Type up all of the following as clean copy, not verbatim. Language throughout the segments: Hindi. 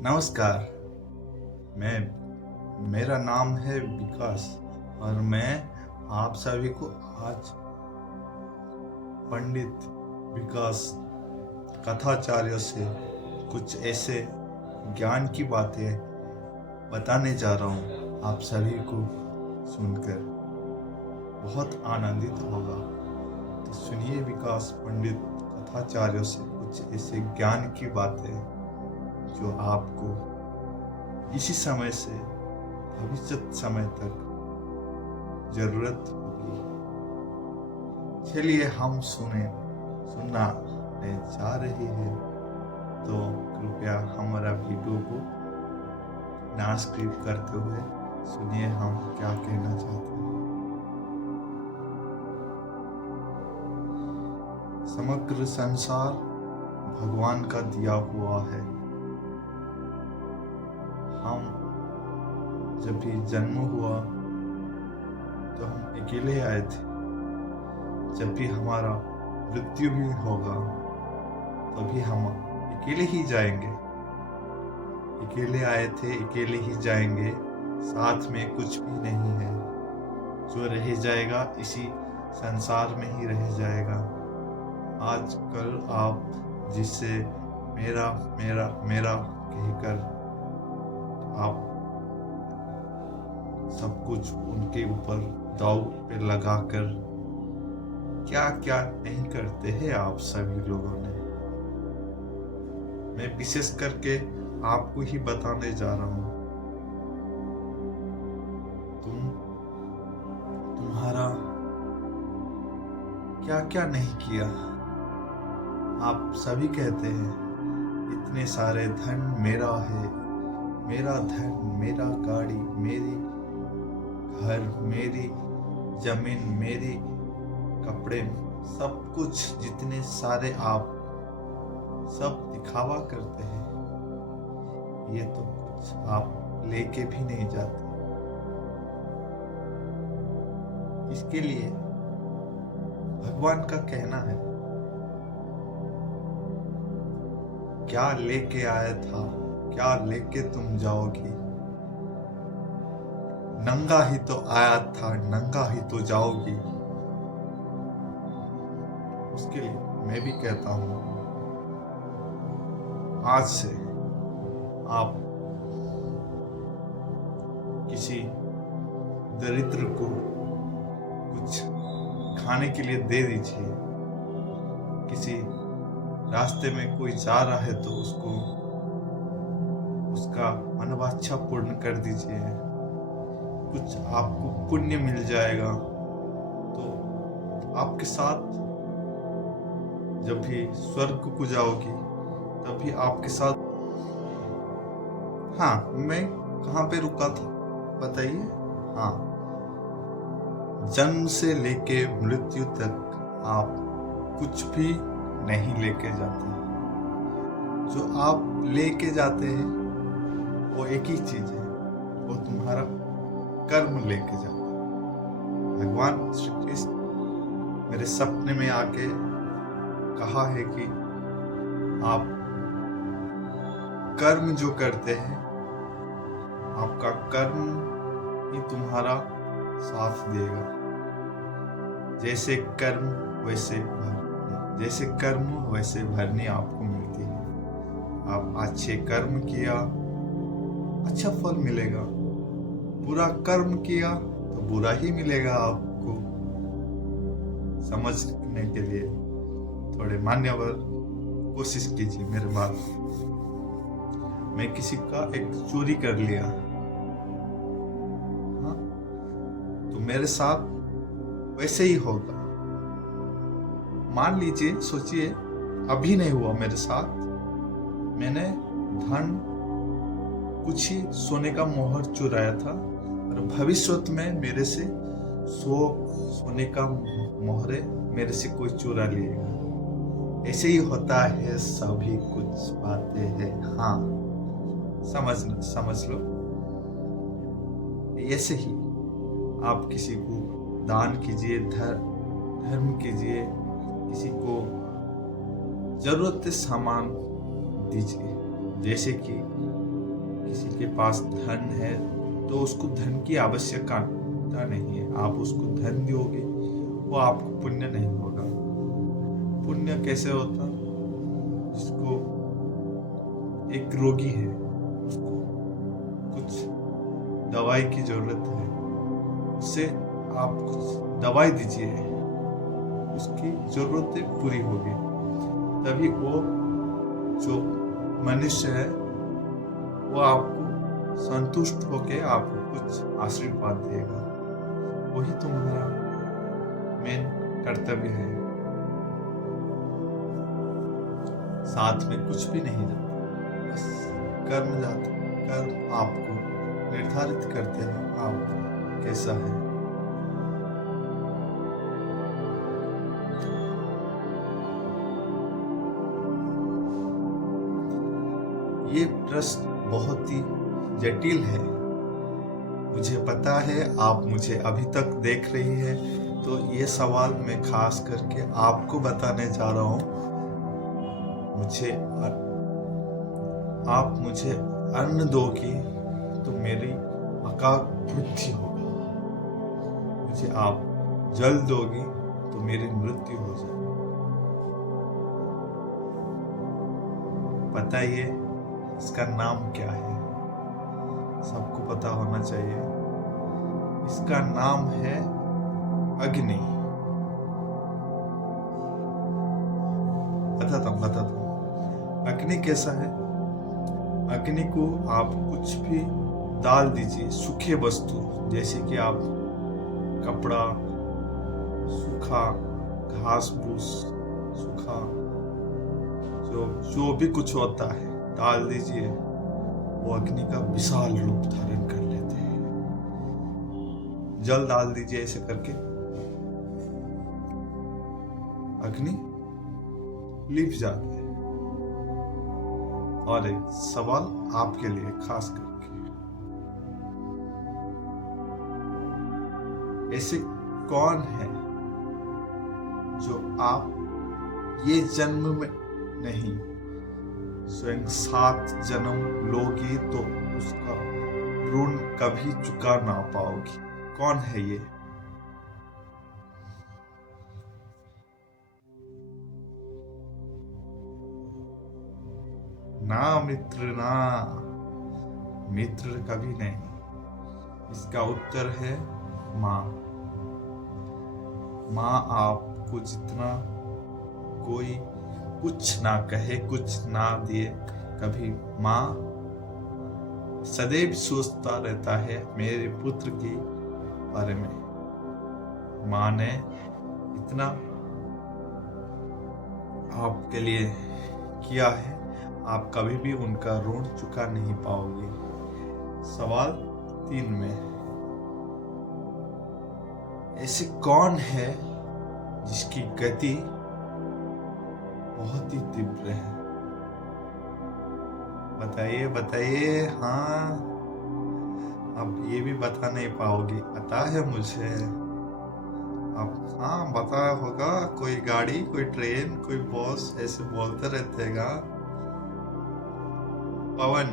नमस्कार। मेरा नाम है विकास और मैं आप सभी को आज पंडित विकास कथाचार्य से कुछ ऐसे ज्ञान की बातें बताने जा रहा हूँ। आप सभी को सुनकर बहुत आनंदित होगा। तो सुनिए विकास पंडित कथाचार्य से कुछ ऐसे ज्ञान की बातें जो आपको इसी समय से भविष्य समय तक जरूरत होगी। चलिए हम सुनने जा रहे हैं। तो कृपया हमारा वीडियो को ना स्किप करते हुए सुनिए हम क्या कहना चाहते हैं। समग्र संसार भगवान का दिया हुआ है। हम जब भी जन्म हुआ तो हम अकेले आए थे। जब भी हमारा मृत्यु भी होगा तभी हम अकेले ही जाएंगे। अकेले आए थे, अकेले ही जाएंगे। साथ में कुछ भी नहीं है। जो रह जाएगा इसी संसार में ही रह जाएगा। आजकल आप जिससे मेरा मेरा मेरा कहकर आप सब कुछ उनके ऊपर दाव पे लगाकर क्या क्या नहीं करते हैं आप सभी लोगों ने। मैं विशेष करके आपको ही बताने जा रहा हूँ। तुम्हारा क्या क्या नहीं किया। आप सभी कहते हैं इतने सारे धन मेरा है, मेरा धन, मेरा गाड़ी, मेरी घर, मेरी जमीन, मेरी कपड़े, सब कुछ जितने सारे आप सब दिखावा करते हैं। ये तो कुछ आप लेके भी नहीं जाते। इसके लिए भगवान का कहना है, क्या लेके आया था क्या लेके तुम जाओगी। नंगा ही तो आया था, नंगा ही तो जाओगी। उसके लिए मैं भी कहता हूं, आज से आप किसी दरिद्र को कुछ खाने के लिए दे दीजिए। किसी रास्ते में कोई जा रहा है तो उसको उसका मनोवांछा पूर्ण कर दीजिए। कुछ आपको पुण्य मिल जाएगा। तो आपके साथ जब भी स्वर्ग को जाओगी तभी आपके साथ। हाँ, मैं कहाँ पे रुका था बताइए। हाँ, जन्म से लेके मृत्यु तक आप कुछ भी नहीं लेके जाते। जो आप लेके जाते हैं वो एक ही चीज है, वो तुम्हारा कर्म लेके जाता है। भगवान श्री कृष्ण मेरे सपने में आके कहा है कि आप कर्म जो करते हैं, आपका कर्म ही तुम्हारा साथ देगा। जैसे कर्म वैसे भरनी आपको मिलती है। आप अच्छे कर्म किया अच्छा फल मिलेगा, बुरा कर्म किया तो बुरा ही मिलेगा आपको। समझने के लिए थोड़े मान्यवर कोशिश कीजिए मेरे बात। मैं किसी का एक चोरी कर लिया, हाँ, तो मेरे साथ वैसे ही होगा। मान लीजिए, सोचिए अभी नहीं हुआ मेरे साथ, मैंने धन कुछ ही सोने का मोहर चुराया था और भविष्य में मेरे से सोने का मोहरे मेरे से कोई चुरा लिएगा। ऐसे ही होता है, सभी कुछ बातें हैं। हाँ, समझ लो। ऐसे ही आप किसी को दान कीजिए, धर्म कीजिए, किसी को जरूरत सामान दीजिए। जैसे कि किसी के पास धन है तो उसको धन की आवश्यकता नहीं है। आप उसको धन दोगे वो आपको पुण्य नहीं होगा। पुण्य कैसे होता? जिसको एक रोगी है, उसको कुछ दवाई की जरूरत है, उसे आप कुछ दवाई दीजिए, उसकी जरूरतें पूरी होगी, तभी वो जो मनुष्य है वो आपको संतुष्ट होके आपको कुछ आशीर्वाद देगा। वही तुम्हारा मेन कर्तव्य है। साथ में कुछ भी नहीं जाता, बस कर्म जाता। कर्म आपको निर्धारित करते हैं आप कैसा है। ये प्रश्न बहुत ही जटिल है। मुझे पता है आप मुझे अभी तक देख रही है, तो ये सवाल मैं खास करके आपको बताने जा रहा हूँ। आप मुझे अन्न दोगी तो मेरी अकाल मृत्यु होगी। मुझे आप जल दोगी तो मेरी मृत्यु हो जाएगी। बताइए इसका नाम क्या है? सबको पता होना चाहिए। इसका नाम है अग्नि। बताता हूँ अग्नि कैसा है। अग्नि को आप कुछ भी डाल दीजिए, सूखे वस्तु, जैसे कि आप कपड़ा, सूखा घास फूस, सूखा जो भी कुछ होता है डाल दीजिए, वो अग्नि का विशाल रूप धारण कर लेते हैं। जल डाल दीजिए, ऐसे करके अग्नि लिप जाता है। और एक सवाल आपके लिए खास करके, ऐसे कौन है जो आप ये जन्म में नहीं, स्वयं 7 जन्म लोगी तो उसका ऋण कभी चुका ना पाओगी? कौन है ये? ना मित्र, ना मित्र कभी नहीं। इसका उत्तर है माँ। माँ आपको जितना कोई कुछ ना कहे, कुछ ना दिए, कभी माँ सदैव सोचता रहता है मेरे पुत्र के बारे में। माँ ने इतना आपके लिए किया है, आप कभी भी उनका ऋण चुका नहीं पाओगे। सवाल 3 में, ऐसे कौन है जिसकी गति बहुत ही तीव्र है? बताइए बताइए। हाँ, अब ये भी बता नहीं पाओगे, पता है मुझे। अब हाँ बता होगा, कोई गाड़ी, कोई ट्रेन, कोई बस, ऐसे बोलते रहतेगा। पवन,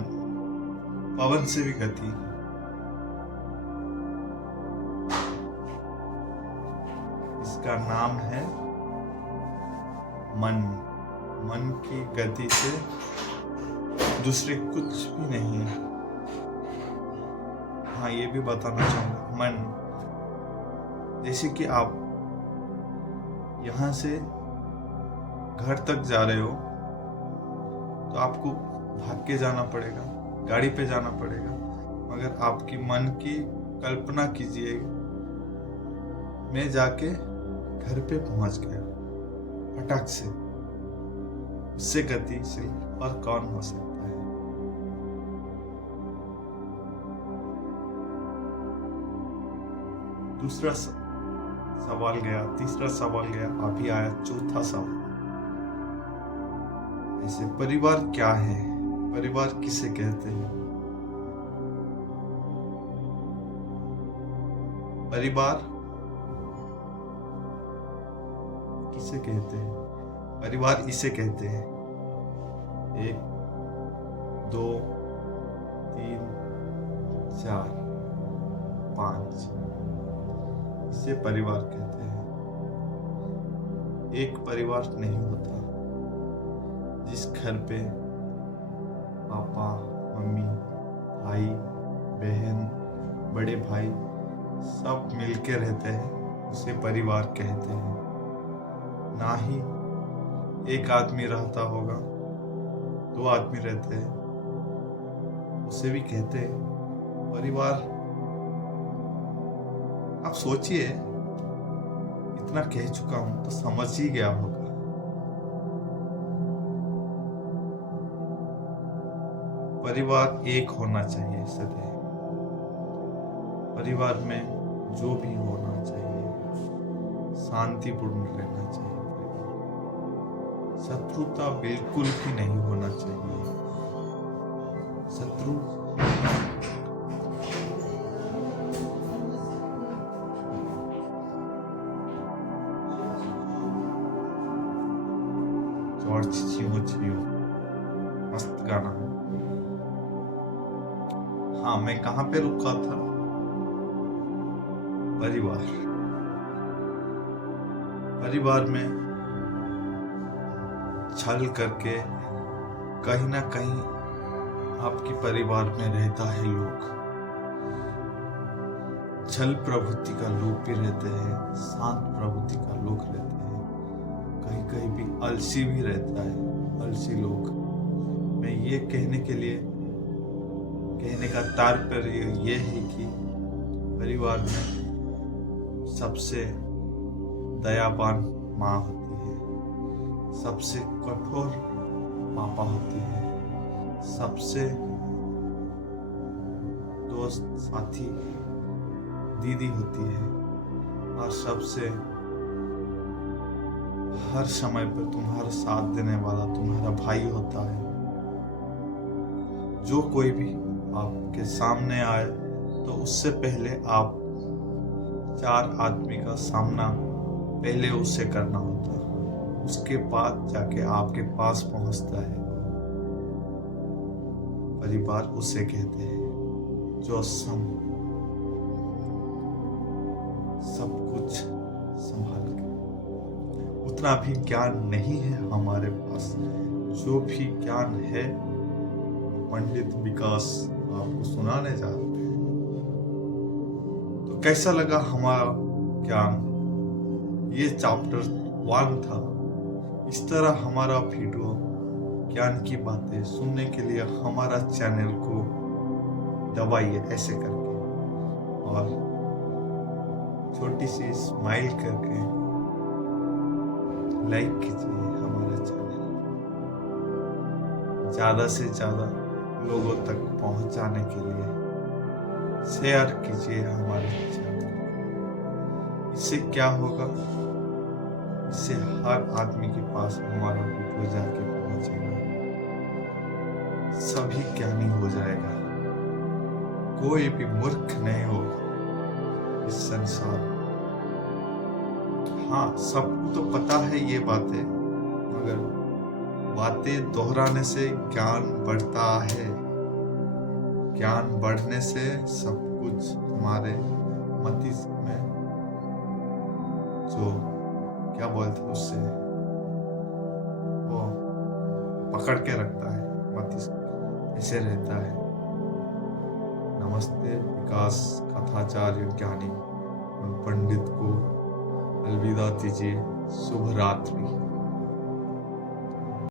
पवन से भी गति। इसका नाम है मन। मन की गति से दूसरे कुछ भी नहीं है। हाँ, ये भी बताना चाहूंगा, मन, जैसे कि आप यहां से घर तक जा रहे हो तो आपको भाग के जाना पड़ेगा, गाड़ी पे जाना पड़ेगा, मगर आपकी मन की कल्पना कीजिए, मैं जाके घर पे पहुंच गया फटाक से। उससे गतिशील और कौन हो सकता है? दूसरा सवाल गया, तीसरा सवाल गया, अभी आया चौथा सवाल। ऐसे परिवार क्या है? परिवार किसे कहते हैं? परिवार किसे कहते हैं? परिवार इसे कहते हैं। 1 2 3 इसे परिवार कहते हैं। एक परिवार नहीं होता जिस घर पे पापा, मम्मी, भाई, बहन, बड़े भाई सब मिलके रहते हैं, उसे परिवार कहते हैं। ना ही एक आदमी रहता होगा, 2 आदमी रहते हैं, उसे भी कहते हैं परिवार। आप सोचिए, इतना कह चुका हूं तो समझ ही गया होगा। परिवार एक होना चाहिए सदैव। परिवार में जो भी होना चाहिए शांतिपूर्ण रहना चाहिए। शत्रुता बिल्कुल भी नहीं होना चाहिए। शत्रु जॉर्ज चियो मस्त गाना है। हाँ, मैं कहाँ पे रुका था? परिवार। परिवार में छल करके कहीं ना कहीं आपके परिवार में रहता है लोग। छल प्रवृत्ति का लोग भी रहते हैं, शांत प्रवृत्ति का लोग रहते हैं, कहीं कहीं भी आलसी भी रहता है, आलसी लोग। मैं ये कहने का तात्पर्य ये है कि परिवार में सबसे दयावान माँ होती है, सबसे कठोर पापा होती है, सबसे दोस्त साथी दीदी होती है, और सबसे हर समय पर तुम्हारा साथ देने वाला तुम्हारा भाई होता है। जो कोई भी आपके सामने आए तो उससे पहले आप 4 आदमी का सामना पहले उससे करना होता है, उसके बाद जाके आपके पास पहुंचता है। परिवार उसे कहते हैं जो सब कुछ संभाल के। उतना भी ज्ञान नहीं है हमारे पास, जो भी ज्ञान है पंडित विकास आपको सुनाने जा रहे हैं। तो कैसा लगा हमारा ज्ञान? ये चैप्टर 1 था। इस तरह हमारा वीडियो ज्ञान की बातें सुनने के लिए हमारा चैनल को दबाइए ऐसे करके, और छोटी सी स्माइल करके लाइक कीजिए हमारा चैनल। ज्यादा से ज्यादा लोगों तक पहुंचाने के लिए शेयर कीजिए हमारे चैनल। इससे क्या होगा? इससे हर आदमी के पास हमारा वीडियो जाके पहुंचेगा, सभी ज्ञानी हो जाएगा, कोई भी मूर्ख नहीं होगा इस संसार। हाँ, सबको तो पता है ये बातें, मगर बातें दोहराने से ज्ञान बढ़ता है। ज्ञान बढ़ने से सब कुछ हमारे मस्तिष्क में जो क्या बोलते हैं उससे वो पकड़ के रखता है, मस्तिष्क ऐसे रहता है। नमस्ते विकास कथाचार्य ज्ञानी पंडित को अलविदा दीजिए। शुभ रात्रि।